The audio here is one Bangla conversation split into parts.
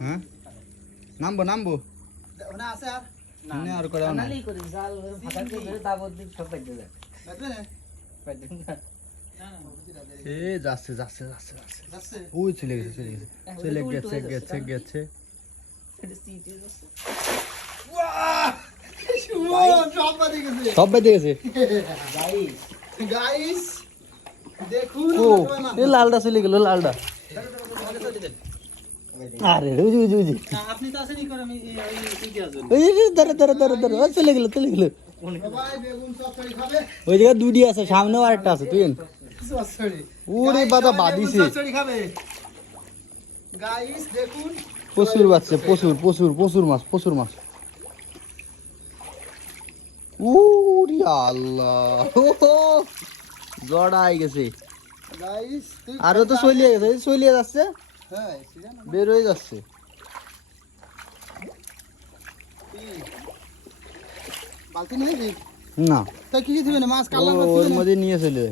হ্যাঁ নামবো নামবো আর করা না এ যাচ্ছে যাচ্ছে যাচ্ছে যাচ্ছে ওই চলে গেছে চলে গেছে গেছে গেছে সব বেঁধে গেছে লালটা চলে গেল লালটা আরে আপনি তো আসেনি করে আমি চলে গেল চলে গেল ওই জায়গায় দুটি আছে সামনেও আরেকটা আছে তুই ওরে বাবা বাদিছে প্রচুর বাচ্চা প্রচুর প্রচুর প্রচুর মাছ ওরে আল্লাহ জড়াই গেছে আরো তো চলিয়ে যাচ্ছে বের হয়ে যাচ্ছে না কিছু দিবে না মাছ ওর মধ্যে নিয়ে চলে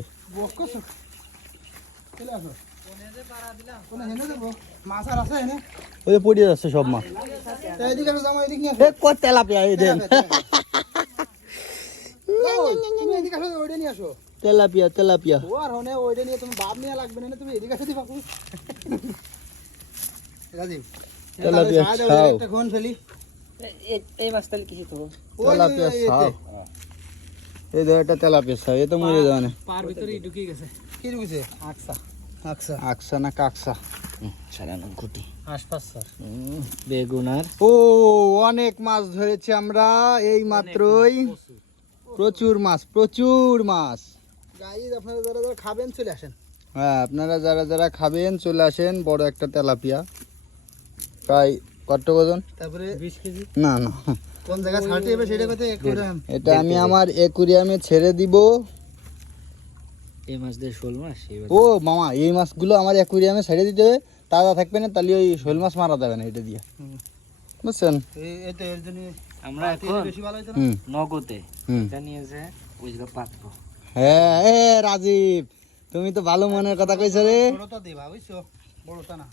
পড়ে যাচ্ছে সব মাছ তেলাপিয়া তেলাপিয়া তেলাপিয়া তেলাপিয়া খাও এই মাছ তাহলে কিছু তো তেলাপিয়া খাও এই ধর একটা তেলাপিয়া খাও এ তো মরে যাবে না পার ভিতরে ঢুকে গেছে কি ঢুকেছে আকসা আকসা আকসা না কাকসা সারানো গুটি আশপাশ স্যার বেগুনার ও অনেক মাছ ধরেছি আমরা এই মাত্রই প্রচুর মাছ গাইস আপনারা যারা যারা খাবেন চলে আসেন হ্যাঁ আপনারা যারা যারা খাবেন চলে আসেন বড় একটা তেলাপিয়া প্রায় কত ওজন তারপরে 20 কেজি না না কোন জায়গা ছাড়তে হবে সেটা কথা অ্যাকুরিয়াম এটা আমি আমার অ্যাকুরিয়ামে ছেড়ে দিব এই মাছ দিয়ে শোল মাছ ও মামা এই মাছগুলো আমার অ্যাকুরিয়ামে ছেড়ে দিতে হবে তাজা থাকবে না তাহলে ওই শোল মাছ মারা যাবে না এটা দিয়ে বুঝছেন এটা এর জন্য আমরা এখন বেশি ভালো হইতো না নগদে এটা নিয়েছে ওই জায়গা পাতবো হ্যাঁ রাজীব তুমি তো ভালো মনের কথা কইছো রে বড়টা দিবা বুঝছো বড়টা না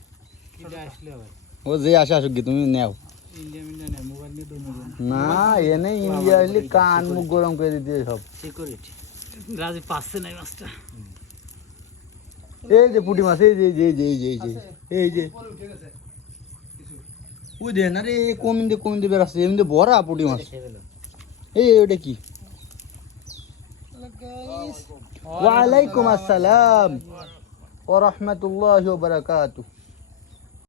এটা আসলে হবে ও যে আসে আসুক তুমি নাও ইন্ডিয়া না মোবাইল নিয়ে দৌড় না এনে ইন্ডিয়া হইলে কান মুখ গরম করে দিতে সব সিকিউরিটি রাজীব পাচ্ছে না মাছটা এই যে পুঁটি মাছ এই যে ওই দেন আরে কমিন্দে বেরাচ্ছে এমনি বড়া পুঁটি মাছ এই ওটা কি ওয়ালাইকুম আসসালাম ওয়া রাহমাতুল্লাহি ওয়া বারাকাতুহু